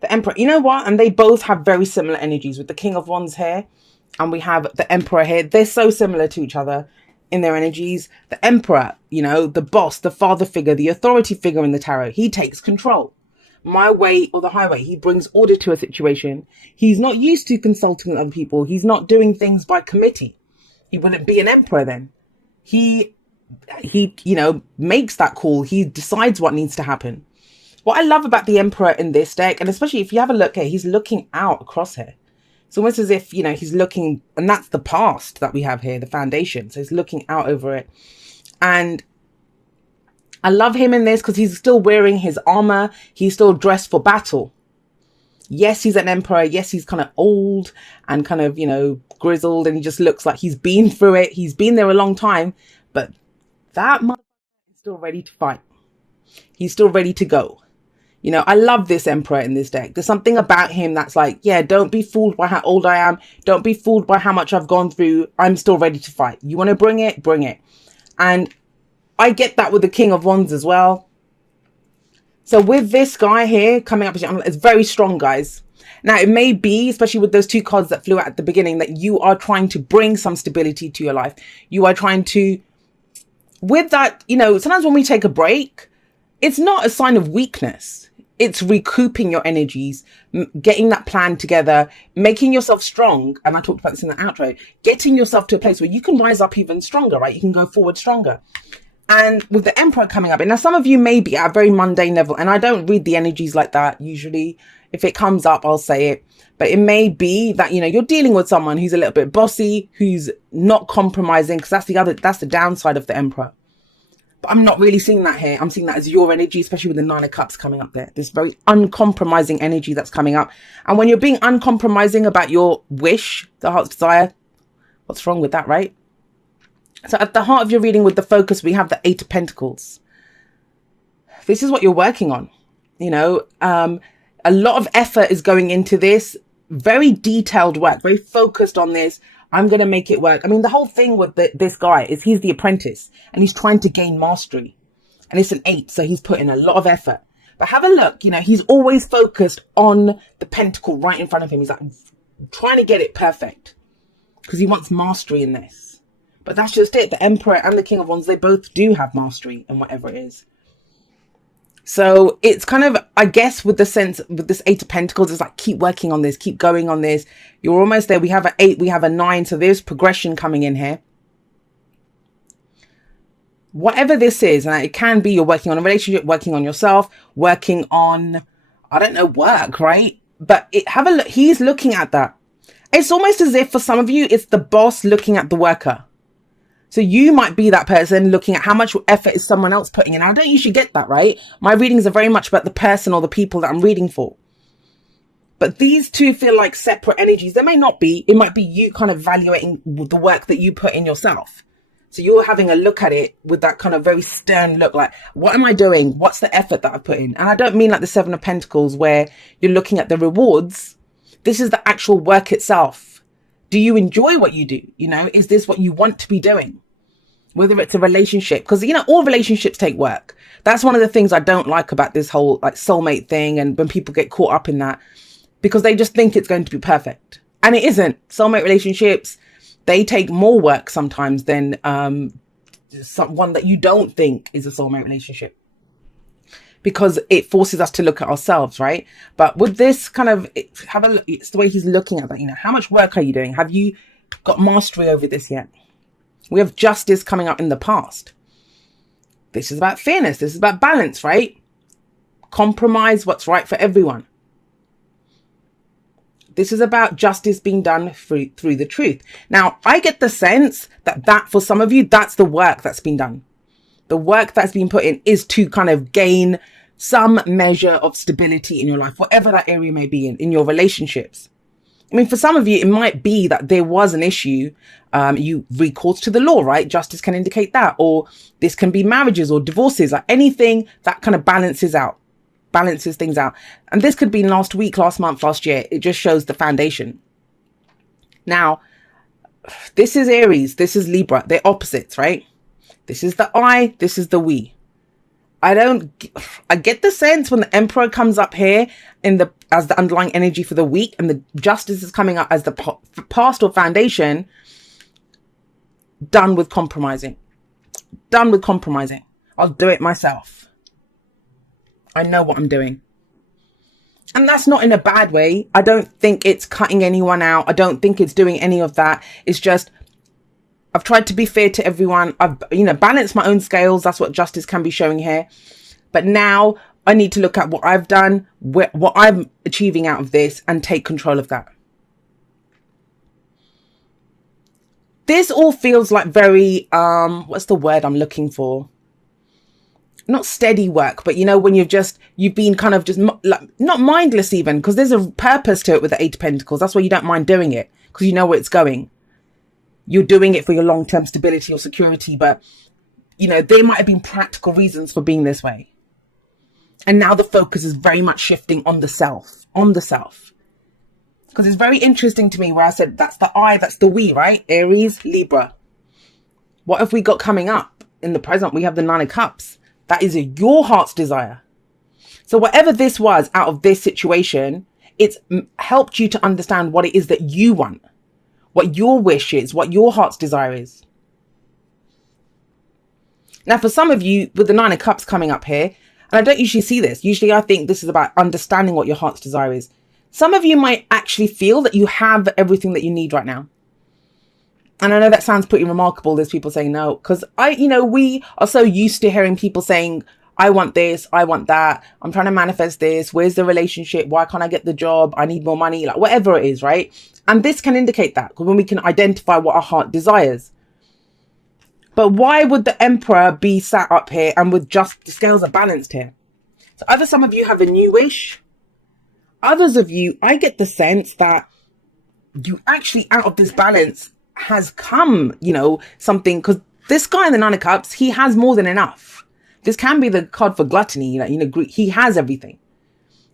The Emperor, you know what? And they both have very similar energies with the King of Wands here. And we have the Emperor here. They're so similar to each other in their energies. The Emperor, you know, the boss, the father figure, the authority figure in the tarot. He takes control. My way or the highway. He brings order to a situation. He's not used to consulting with other people. He's not doing things by committee. He wouldn't be an emperor then. He, you know, makes that call. He decides what needs to happen. What I love about the Emperor in this deck, and especially if you have a look here, he's looking out across here. It's almost as if, you know, he's looking, and that's the past that we have here, the foundation. So he's looking out over it. And I love him in this because he's still wearing his armor. He's still dressed for battle. Yes, he's an emperor. Yes, he's kind of old and kind of, you know, grizzled, and he just looks like he's been through it. He's been there a long time, but that motherfucker is still ready to fight. He's still ready to go. You know, I love this emperor in this deck. There's something about him that's like, yeah, don't be fooled by how old I am. Don't be fooled by how much I've gone through. I'm still ready to fight. You want to bring it? Bring it. And I get that with the King of Wands as well. So with this guy here coming up, it's very strong, guys. Now, it may be, especially with those two cards that flew out at the beginning, that you are trying to bring some stability to your life. You are trying to, with that, you know, sometimes when we take a break, it's not a sign of weakness. It's recouping your energies, getting that plan together, making yourself strong. And I talked about this in the outro, getting yourself to a place where you can rise up even stronger, right? You can go forward stronger. And with the Emperor coming up, and now some of you may be at a very mundane level, and I don't read the energies like that usually. If it comes up, I'll say it. But it may be that, you know, you're dealing with someone who's a little bit bossy, who's not compromising, because that's the downside of the Emperor. But I'm not really seeing that here. I'm seeing that as your energy, especially with the Nine of Cups coming up there. This very uncompromising energy that's coming up. And when you're being uncompromising about your wish, the heart's desire, what's wrong with that, right? So at the heart of your reading with the focus, we have the Eight of Pentacles. This is what you're working on. You know, a lot of effort is going into this. Very detailed work, very focused on this. I'm going to make it work. I mean, the whole thing with this guy is he's the apprentice and he's trying to gain mastery. And it's an 8, so he's put in a lot of effort. But have a look, you know, he's always focused on the pentacle right in front of him. He's like trying to get it perfect because he wants mastery in this. But that's just it. The Emperor and the King of Wands, they both do have mastery in whatever it is. So it's kind of, I guess, with the sense, with this Eight of Pentacles, it's like, keep working on this, keep going on this. You're almost there. We have an 8, we have a 9. So there's progression coming in here. Whatever this is, and it can be you're working on a relationship, working on yourself, working on, I don't know, work, right? But have a look. He's looking at that. It's almost as if for some of you, it's the boss looking at the worker. So you might be that person looking at how much effort is someone else putting in. I don't usually get that, right? My readings are very much about the person or the people that I'm reading for. But these two feel like separate energies. They may not be. It might be you kind of evaluating the work that you put in yourself. So you're having a look at it with that kind of very stern look, like, what am I doing? What's the effort that I put in? And I don't mean like the Seven of Pentacles where you're looking at the rewards. This is the actual work itself. Do you enjoy what you do? You know, is this what you want to be doing? Whether it's a relationship, because, you know, all relationships take work. That's one of the things I don't like about this whole like soulmate thing. And when people get caught up in that, because they just think it's going to be perfect. And it isn't. Soulmate relationships, they take more work sometimes than one that you don't think is a soulmate relationship. Because it forces us to look at ourselves, right? But with this kind of, have a look, it's the way he's looking at that. You know, how much work are you doing? Have you got mastery over this yet? We have justice coming up in the past. This is about fairness. This is about balance, right? Compromise what's right for everyone. This is about justice being done through the truth. Now, I get the sense that for some of you, that's the work that's been done. The work that's been put in is to kind of gain some measure of stability in your life, whatever that area may be in your relationships. I mean, for some of you, it might be that there was an issue. You recourse to the law, right? Justice can indicate that. Or this can be marriages or divorces, like anything that kind of balances things out. And this could be last week, last month, last year. It just shows the foundation. Now, this is Aries. This is Libra. They're opposites, right? This is the I, this is the we. I get the sense when the Emperor comes up here as the underlying energy for the week, and the Justice is coming up as the past or foundation. Done with compromising. Done with compromising. I'll do it myself. I know what I'm doing. And that's not in a bad way. I don't think it's cutting anyone out. I don't think it's doing any of that. It's just, I've tried to be fair to everyone. I've, balanced my own scales. That's what Justice can be showing here. But now I need to look at what I've done, what I'm achieving out of this, and take control of that. This all feels like very, what's the word I'm looking for? Not steady work, but when you've been kind of just not mindless even, because there's a purpose to it with the Eight of Pentacles. That's why you don't mind doing it, because you know where it's going. You're doing it for your long-term stability or security, but there might have been practical reasons for being this way. And now the focus is very much shifting on the self, Because it's very interesting to me where I said, that's the I, that's the we, right? Aries, Libra. What have we got coming up? In the present, we have the Nine of Cups. That is your heart's desire. So whatever this was out of this situation, it's helped you to understand what it is that you want, what your wish is, what your heart's desire is. Now, for some of you, with the Nine of Cups coming up here, and I don't usually see this. Usually I think this is about understanding what your heart's desire is. Some of you might actually feel that you have everything that you need right now. And I know that sounds pretty remarkable. There's people saying no, because we are so used to hearing people saying, I want this, I want that. I'm trying to manifest this. Where's the relationship? Why can't I get the job? I need more money, like whatever it is, right? And this can indicate that, because when we can identify what our heart desires. But why would the Emperor be sat up here and with just the scales are balanced here? So either some of you have a new wish. Others of you, I get the sense that you actually, out of this balance, has come, something, because this guy in the Nine of Cups, he has more than enough. This can be the card for gluttony. He has everything.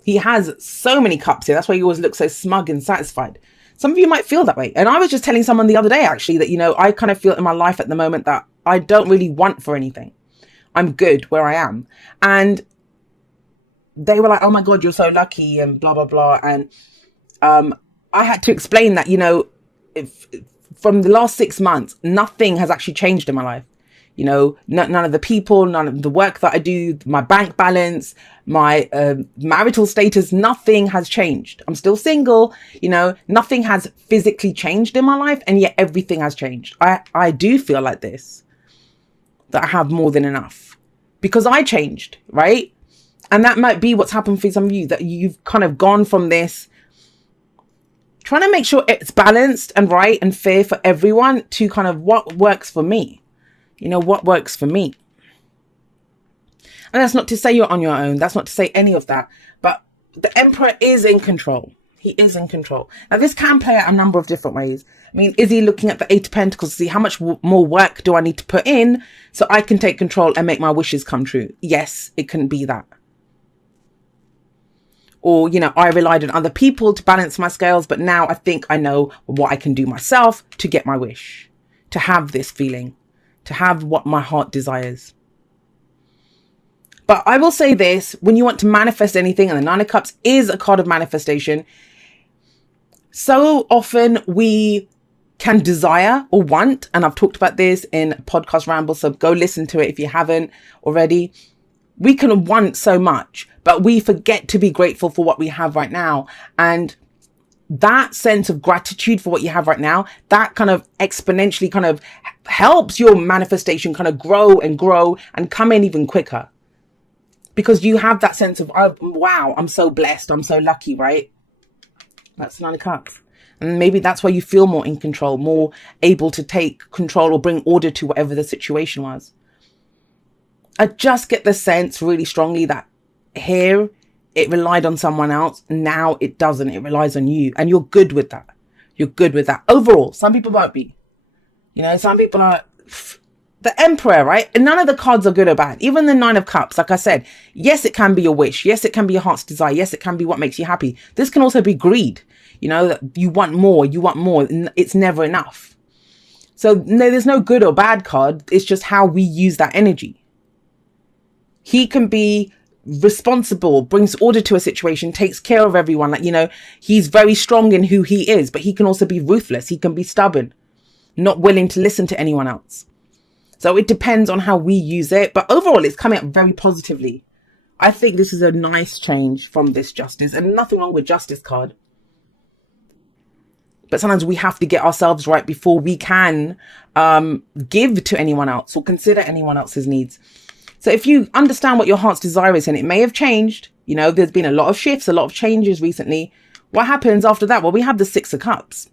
He has so many cups here. That's why he always looks so smug and satisfied. Some of you might feel that way. And I was just telling someone the other day, actually, that, I kind of feel in my life at the moment that I don't really want for anything. I'm good where I am. And they were like, oh my God, you're so lucky and blah, blah, blah. And I had to explain that, from the last 6 months, nothing has actually changed in my life. None of the people, none of the work that I do, my bank balance, my marital status, nothing has changed. I'm still single, nothing has physically changed in my life, and yet everything has changed. I do feel like this, that I have more than enough because I changed, right? And that might be what's happened for some of you, that you've kind of gone from this trying to make sure it's balanced and right and fair for everyone to kind of what works for me. What works for me. And that's not to say you're on your own. That's not to say any of that. But the Emperor is in control. He is in control. Now, this can play out a number of different ways. I mean, is he looking at the Eight of Pentacles to see how much more work do I need to put in so I can take control and make my wishes come true? Yes, it can be that. Or, I relied on other people to balance my scales, but now I think I know what I can do myself to get my wish, to have this feeling, to have what my heart desires. But I will say this, when you want to manifest anything, and the Nine of Cups is a card of manifestation, so often we can desire or want, and I've talked about this in Podcast Ramble, so go listen to it if you haven't already. We can want so much, but we forget to be grateful for what we have right now. And that sense of gratitude for what you have right now, that kind of exponentially kind of helps your manifestation kind of grow and come in even quicker. Because you have that sense of, oh, wow, I'm so blessed. I'm so lucky, right? That's Nine of Cups. And maybe that's why you feel more in control, more able to take control or bring order to whatever the situation was. I just get the sense really strongly that here it relied on someone else. Now it doesn't. It relies on you. And you're good with that. You're good with that. Overall, some people won't be. Some people are the Emperor, right? And none of the cards are good or bad. Even the Nine of Cups, like I said, yes, it can be your wish. Yes, it can be your heart's desire. Yes, it can be what makes you happy. This can also be greed. That you want more. You want more. It's never enough. So no, there's no good or bad card. It's just how we use that energy. He can be responsible, brings order to a situation, takes care of everyone. Like, you know, he's very strong in who he is, but he can also be ruthless. He can be stubborn, not willing to listen to anyone else. So it depends on how we use it. But overall, it's coming up very positively. I think this is a nice change from this Justice, and nothing wrong with Justice card. But sometimes we have to get ourselves right before we can give to anyone else or consider anyone else's needs. So if you understand what your heart's desire is, and it may have changed, you know, there's been a lot of shifts, a lot of changes recently. What happens after that? Well, we have the Six of Cups.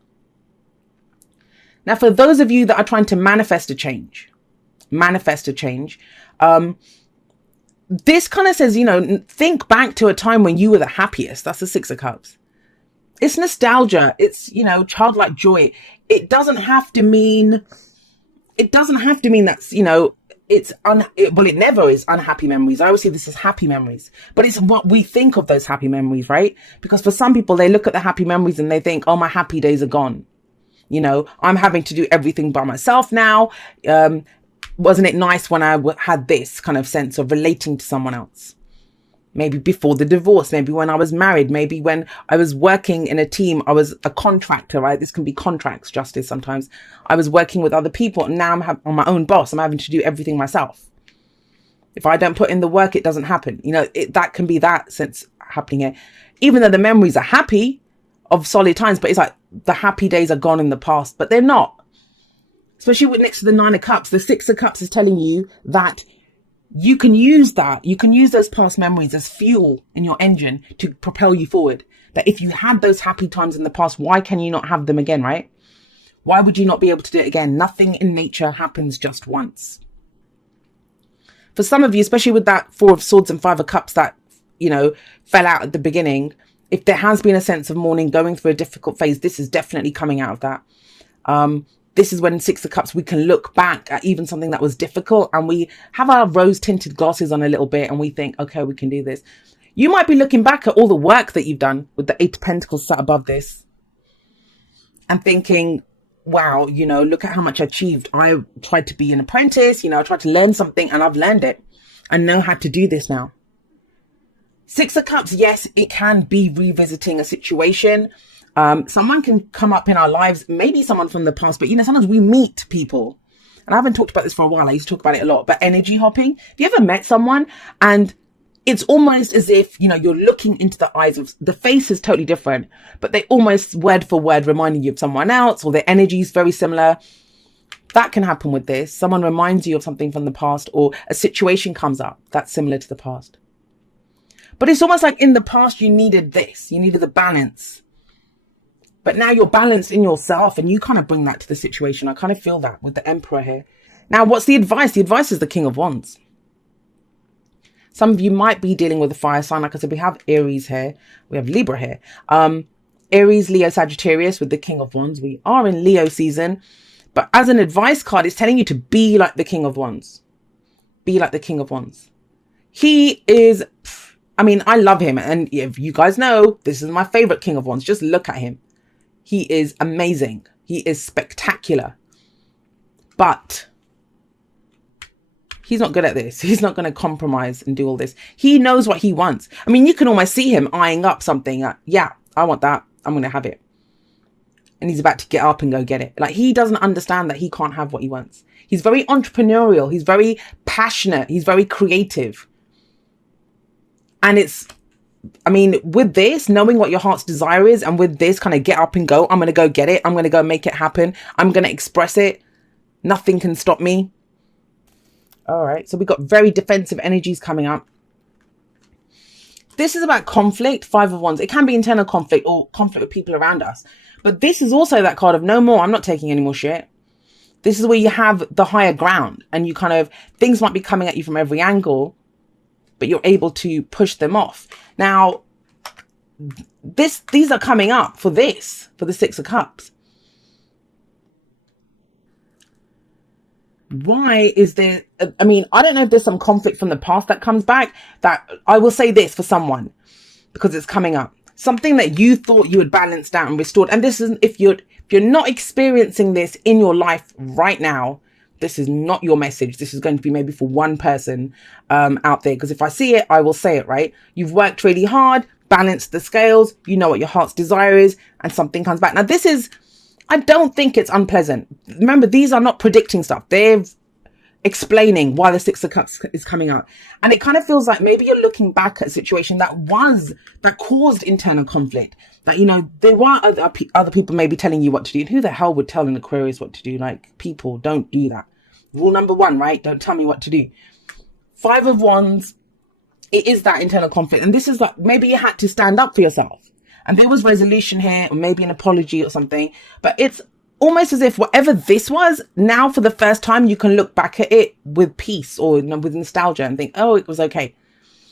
Now, for those of you that are trying to manifest a change, this kind of says, you know, think back to a time when you were the happiest. That's the Six of Cups. It's nostalgia. It's, you know, childlike joy. It doesn't have to mean that's, you know, it never is unhappy memories. I always see this as happy memories, but it's what we think of those happy memories, right? Because for some people, they look at the happy memories and they think, oh, my happy days are gone. You know, I'm having to do everything by myself now. Wasn't it nice when I had this kind of sense of relating to someone else? Maybe before the divorce, maybe when I was married, maybe when I was working in a team, I was a contractor, right? This can be contracts, Justice. Sometimes I was working with other people, and now I'm my own boss. I'm having to do everything myself. If I don't put in the work, it doesn't happen. You know, that can be that sense happening here. Even though the memories are happy of solid times, but it's like the happy days are gone in the past, but they're not. Especially with next to the Nine of Cups, the Six of Cups is telling you that you can use that. You can use those past memories as fuel in your engine to propel you forward. That if you had those happy times in the past, why can you not have them again, right? Why would you not be able to do it again? Nothing in nature happens just once. For some of you, especially with that Four of Swords and Five of Cups that, you know, fell out at the beginning, if there has been a sense of mourning, going through a difficult phase, this is definitely coming out of that. This is when Six of Cups, we can look back at even something that was difficult and we have our rose tinted glasses on a little bit and we think, okay, we can do this. You might be looking back at all the work that you've done with the Eight of Pentacles sat above this and thinking, wow, you know, look at how much I achieved. I tried to be an apprentice, you know, I tried to learn something and I've learned it. I know how to do this now. Six of Cups, yes, it can be revisiting a situation. Someone can come up in our lives, maybe someone from the past, but you know, sometimes we meet people, and I haven't talked about this for a while. I used to talk about it a lot, but energy hopping. Have you ever met someone and it's almost as if, you know, you're looking into the eyes of the face is totally different, but they almost word for word reminding you of someone else, or their energy is very similar. That can happen with this. Someone reminds you of something from the past, or a situation comes up that's similar to the past. But it's almost like in the past, you needed this, you needed the balance. But now you're balanced in yourself and you kind of bring that to the situation. I kind of feel that with the Emperor here. Now, what's the advice? The advice is the King of Wands. Some of you might be dealing with a fire sign. Like I said, we have Aries here. We have Libra here. Aries, Leo, Sagittarius with the King of Wands. We are in Leo season. But as an advice card, it's telling you to be like the King of Wands. Be like the King of Wands. He is, I mean, I love him. And if you guys know, this is my favorite King of Wands. Just look at him. He is amazing. He is spectacular. But he's not good at this. He's not going to compromise and do all this. He knows what he wants. I mean, you can almost see him eyeing up something. Yeah, I want that. I'm going to have it. And he's about to get up and go get it. Like, he doesn't understand that he can't have what he wants. He's very entrepreneurial. He's very passionate. He's very creative. And it's, I mean, with this, knowing what your heart's desire is, and with this kind of get up and go, I'm going to go get it. I'm going to go make it happen. I'm going to express it. Nothing can stop me. All right. So we've got very defensive energies coming up. This is about conflict, Five of Wands. It can be internal conflict or conflict with people around us. But this is also that card of no more. I'm not taking any more shit. This is where you have the higher ground and you kind of, things might be coming at you from every angle, but you're able to push them off. Now, these are coming up for this, for the Six of Cups. Why is there, I mean, I don't know if there's some conflict from the past that comes back. That I will say this for someone, because it's coming up. Something that you thought you had balanced out and restored. And this is, if you're not experiencing this in your life right now, This is not your message. This is going to be maybe for one person out there. Because if I see it, I will say it, right? You've worked really hard, balanced the scales. You know what your heart's desire is, and something comes back. Now, this is, I don't think it's unpleasant. Remember, these are not predicting stuff. They're explaining why the Six of Cups is coming out. And it kind of feels like maybe you're looking back at a situation that caused internal conflict. That, you know, there were other people maybe telling you what to do. And who the hell would tell an Aquarius what to do? Like, people, don't do that. Rule number 1, right? Don't tell me what to do. 5 of Wands, it is that internal conflict. And this is like, maybe you had to stand up for yourself. And there was resolution here, or maybe an apology or something. But it's almost as if whatever this was, now for the first time, you can look back at it with peace or, you know, with nostalgia and think, oh, it was okay.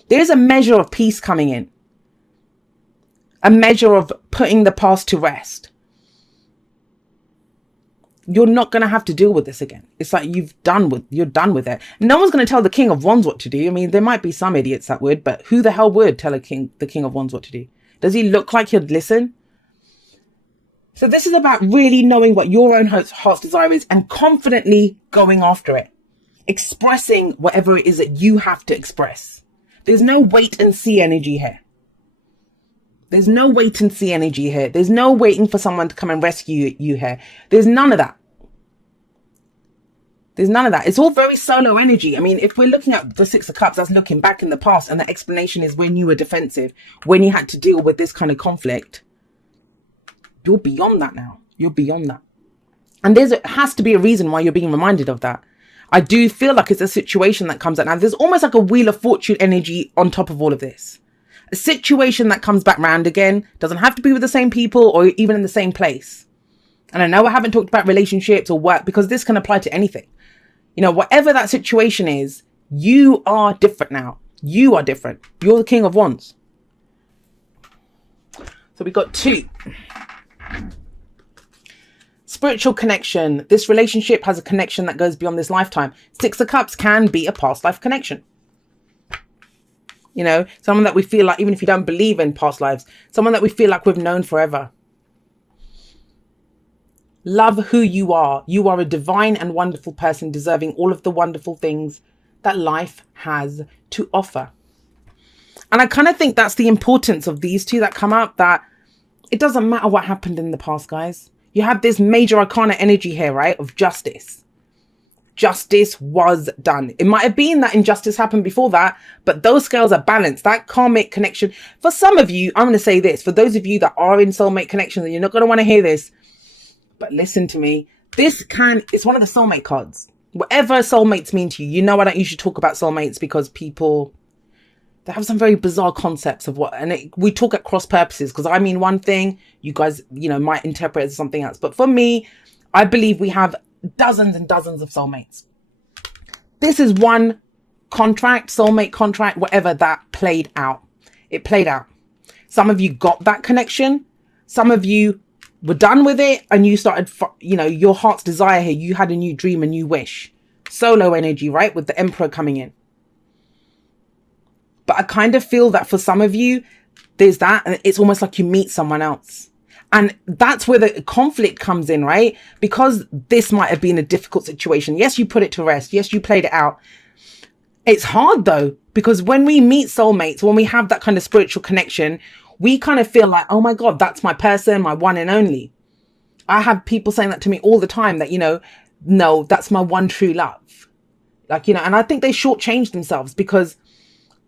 There's a measure of peace coming in. A measure of putting the past to rest. You're not going to have to deal with this again. It's like you're done with it. No one's going to tell the King of Wands what to do. I mean, there might be some idiots that would, but who the hell would tell the King of Wands what to do? Does he look like he'd listen? So this is about really knowing what your own heart's desire is and confidently going after it. Expressing whatever it is that you have to express. There's no wait and see energy here. There's no wait and see energy here. There's no waiting for someone to come and rescue you here. There's none of that. There's none of that. It's all very solo energy. I mean, if we're looking at the Six of Cups, that's looking back in the past. And the explanation is when you were defensive, when you had to deal with this kind of conflict. You're beyond that now. You're beyond that. And has to be a reason why you're being reminded of that. I do feel like it's a situation that comes out now. There's almost like a Wheel of Fortune energy on top of all of this. A situation that comes back round again. Doesn't have to be with the same people or even in the same place. And I know I haven't talked about relationships or work because this can apply to anything. You know, whatever that situation is, you are different now. You are different. You're the King of Wands. So we got 2. Spiritual connection. This relationship has a connection that goes beyond this lifetime. 6 of Cups can be a past life connection. You know, someone that we feel like, even if you don't believe in past lives, someone that we feel like we've known forever. Love who you are. You are a divine and wonderful person deserving all of the wonderful things that life has to offer. And I kind of think that's the importance of these two that come up, that it doesn't matter what happened in the past, guys. You have this major arcana energy here, right, of justice. Justice was done. It might have been that injustice happened before that, but those scales are balanced. That karmic connection. For some of you, I'm going to say this. For those of you that are in soulmate connections, and you're not going to want to hear this, but listen to me. It's one of the soulmate cards. Whatever soulmates mean to you. You know I don't usually talk about soulmates because people, they have some very bizarre concepts of what, and we talk at cross purposes because I mean one thing, you guys, you know, might interpret it as something else. But for me, I believe we have dozens and dozens of soulmates. This is one contract, soulmate contract, whatever, that played out. It played out. Some of you got that connection. Some of you were done with it and you started, you know, your heart's desire here. You had a new dream, a new wish. Solo energy, right? With the Emperor coming in. But I kind of feel that for some of you, there's that, and it's almost like you meet someone else. And that's where the conflict comes in, right? Because this might have been a difficult situation. Yes, you put it to rest. Yes, you played it out. It's hard though, because when we meet soulmates, when we have that kind of spiritual connection, we kind of feel like, oh my God, that's my person, my one and only. I have people saying that to me all the time that, you know, no, that's my one true love. Like, you know, and I think they shortchange themselves because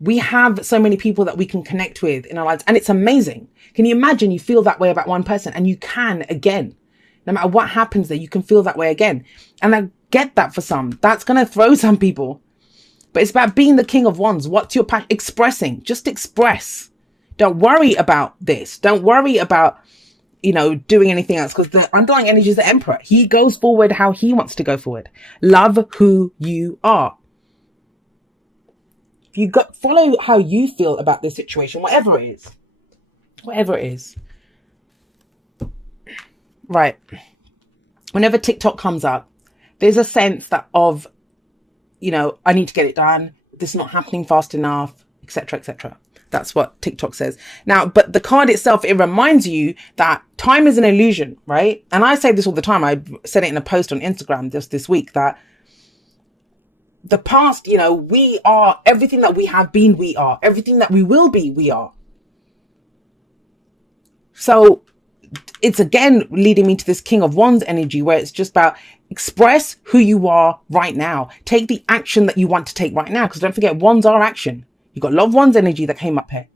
we have so many people that we can connect with in our lives. And it's amazing. Can you imagine you feel that way about one person and you can again? No matter what happens there, you can feel that way again. And I get that for some. That's going to throw some people. But it's about being the King of Wands. What's your passion? Expressing. Just express. Don't worry about this. Don't worry about, you know, doing anything else. Because the underlying energy is the Emperor. He goes forward how he wants to go forward. Love who you are. You follow how you feel about this situation, whatever it is. Whatever it is. Right. Whenever TikTok comes up, there's a sense that of, you know, I need to get it done. This is not happening fast enough, etc., etc. That's what TikTok says. Now, but the card itself, it reminds you that time is an illusion, right? And I say this all the time. I said it in a post on Instagram just this week that the past, you know, we are everything that we have been, we are everything that we will be, we are. So it's again leading me to this King of Wands energy, where it's just about express who you are right now. Take the action that you want to take right now. Because don't forget, wands are action. You've got Love Wands energy that came up here.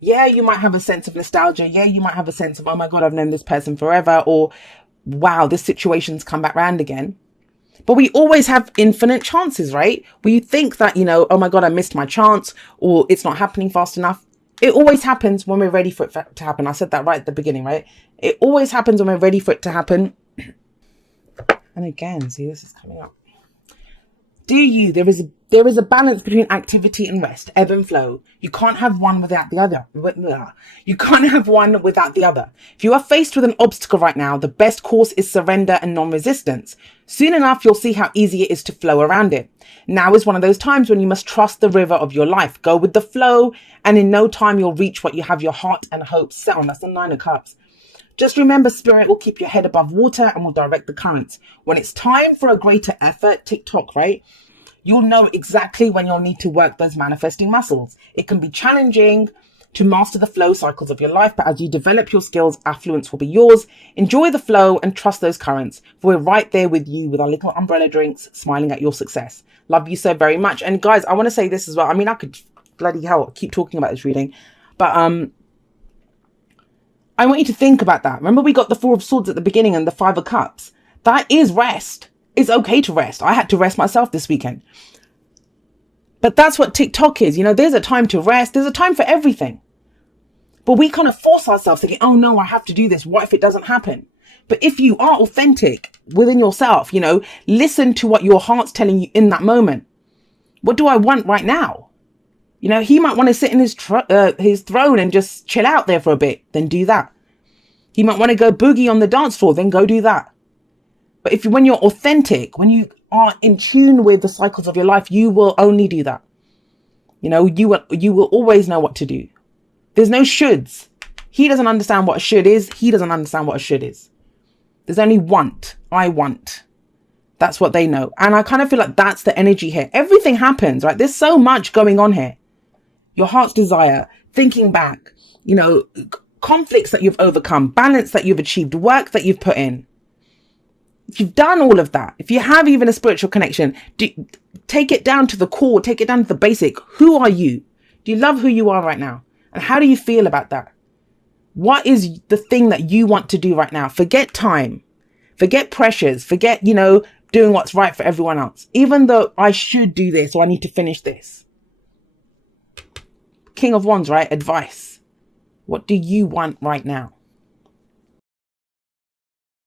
Yeah, you might have a sense of nostalgia. Yeah, you might have a sense of, oh my God, I've known this person forever. Or, wow, this situation's come back round again. But we always have infinite chances, right? We think that, you know, oh my God, I missed my chance, or it's not happening fast enough. It always happens when we're ready for it to happen. I said that right at the beginning, right? It always happens when we're ready for it to happen. And again, see, this is coming up. There is a balance between activity and rest, ebb and flow. You can't have one without the other. You can't have one without the other. If you are faced with an obstacle right now, the best course is surrender and non-resistance. Soon enough, you'll see how easy it is to flow around it. Now is one of those times when you must trust the river of your life. Go with the flow, and in no time you'll reach what you have your heart and hopes set on. That's the 9 of Cups. Just remember, Spirit will keep your head above water and will direct the currents. When it's time for a greater effort, TikTok, right? You'll know exactly when you'll need to work those manifesting muscles. It can be challenging to master the flow cycles of your life, but as you develop your skills, affluence will be yours. Enjoy the flow and trust those currents, for we're right there with you with our little umbrella drinks, smiling at your success. Love you so very much. And guys, I want to say this as well. I mean, I could bloody hell keep talking about this reading, but I want you to think about that. Remember, we got the 4 of Swords at the beginning and the 5 of Cups. That is rest. It's okay to rest. I had to rest myself this weekend. But that's what TikTok is. You know, there's a time to rest. There's a time for everything. But we kind of force ourselves thinking, oh no, I have to do this. What if it doesn't happen? But if you are authentic within yourself, you know, listen to what your heart's telling you in that moment. What do I want right now? You know, he might want to sit in his throne and just chill out there for a bit. Then do that. He might want to go boogie on the dance floor. Then go do that. But when you're authentic, when you are in tune with the cycles of your life, you will only do that. You know, you will always know what to do. There's no shoulds. He doesn't understand what a should is. He doesn't understand what a should is. There's only want. I want. That's what they know. And I kind of feel like that's the energy here. Everything happens, right? There's so much going on here. Your heart's desire, thinking back, you know, conflicts that you've overcome, balance that you've achieved, work that you've put in. If you've done all of that, if you have even a spiritual connection, take it down to the core, take it down to the basic. Who are you? Do you love who you are right now? And how do you feel about that? What is the thing that you want to do right now? Forget time, forget pressures, forget, you know, doing what's right for everyone else. Even though I should do this or I need to finish this. King of Wands, right? Advice. What do you want right now?